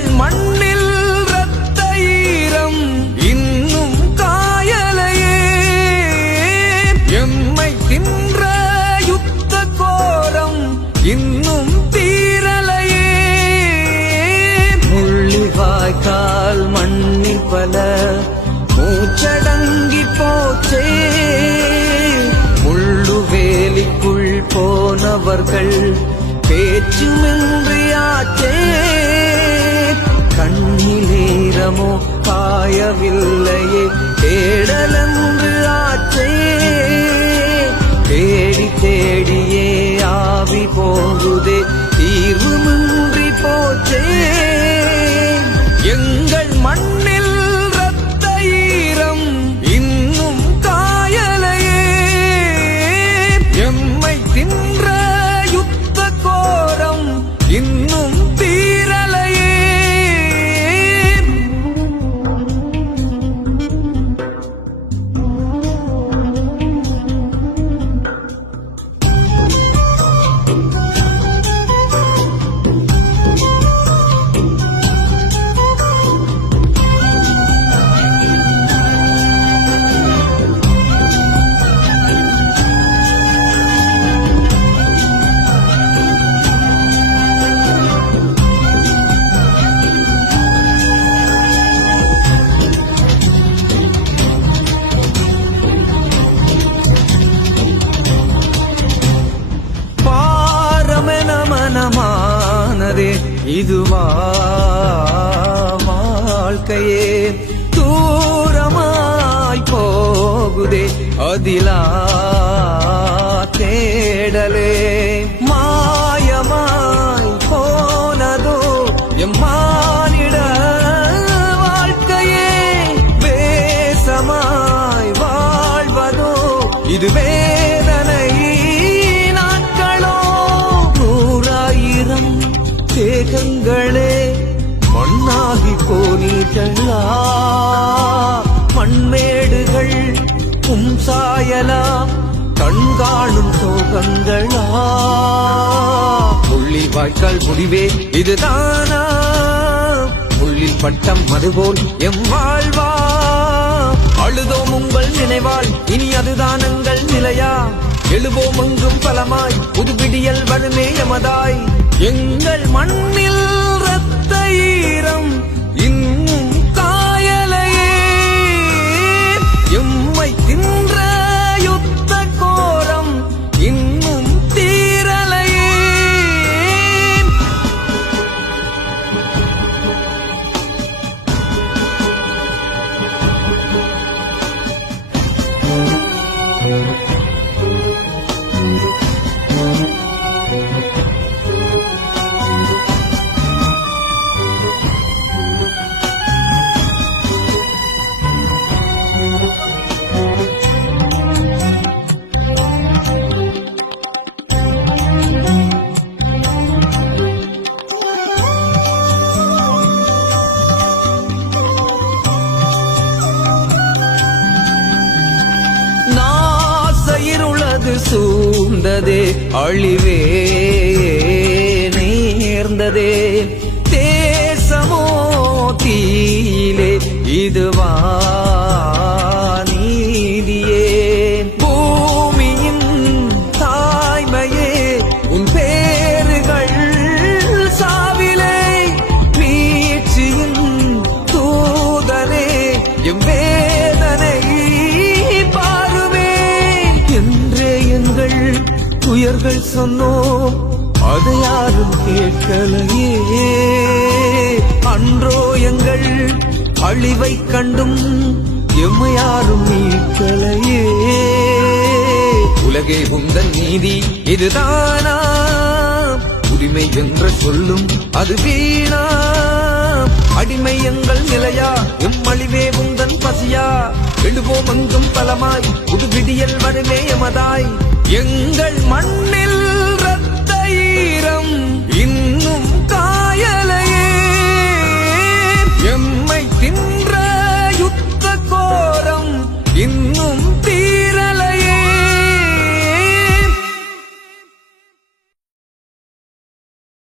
எங்கள் மண்ணில் இரத்த ஈரம் இன்னும் காயலையே, எம்மை தின்ற யுத்த கோரம் இன்னும் தீரலையே. முள்ளிவாய்க்கால் மண்ணில் பல மூச்சடங்கி போச்சே, முள்ளுவேலிக்குள் போனவர்கள் பேச்சுமின்றியாச்சே. கண்ணிலேரமோ காயவில்லையே, தேடலென்று ஆச்சே. தேடி தேடியே ஆவி போகுதே, தீர்வுமின்றி போச்சே. எங்கள் மண்ணில் இரத்த ஈரம் இன்னும் காயலையே, எம்மை தின்ற யுத்த கோரம் இன்னும் தீரலையே. மனமானதே இதுவா வாழ்க்கையே, தூரமாய் போகுதே அதிலா தேடலே. மாயமாய் போனதோ எம்மானிட வாழ்க்கையே, வேசமாய் வாழ்வதோ இது வேதனை நாட்களோ. தேகங்களே மண்ணாகி போனீர்களா, மண்மேடுகள் சாயலா, கண்காணும் சோகங்களா. புள்ளி வாய்க்கால் முடிவே இதுதானா, புள்ளில் பட்டம் அதுபோல் எம் வாழ்வா. அழுதோம் உங்கள் நினைவால் இனி அதுதான் எங்கள் நிலையா, எழுவோம் எங்கும் பலமாய் புதுவிடியல் வருமே எமதாய். எங்கள் மண்ணில் இரத்த ஈரம் இன்னும் காயலையே, எம்மை தின்ற யுத்த கோரம் இன்னும் தீரலையே. சூழ்ந்ததே அழிவே நேர்ந்ததே, தேசமோ தீயிலே இதுவா நீதியே. பூமியின் தாய்மையே உன் பேறுகள் சாவிலே, மீட்சியின் தூதனே எம் வேதனை பாருமே. என்றே எங்கள் துயர்கள் சொன்னோம், அதை யாரும் கேட்கலையே. அன்றோ எங்கள் அழிவை கண்டும் எம்மை யாரும் மீட்கலையே. உலகே உந்தன் நீதி இதுதானா, உரிமை என்ற சொல்லும் அது வீணா. அடிமை எங்கள் நிலையா, எம்மழிவே உந்தன் பசியா. எழுவோம் எங்கும் பலமாய் புது விடியல் வருமே எமதாய். எங்கள் மண்ணில்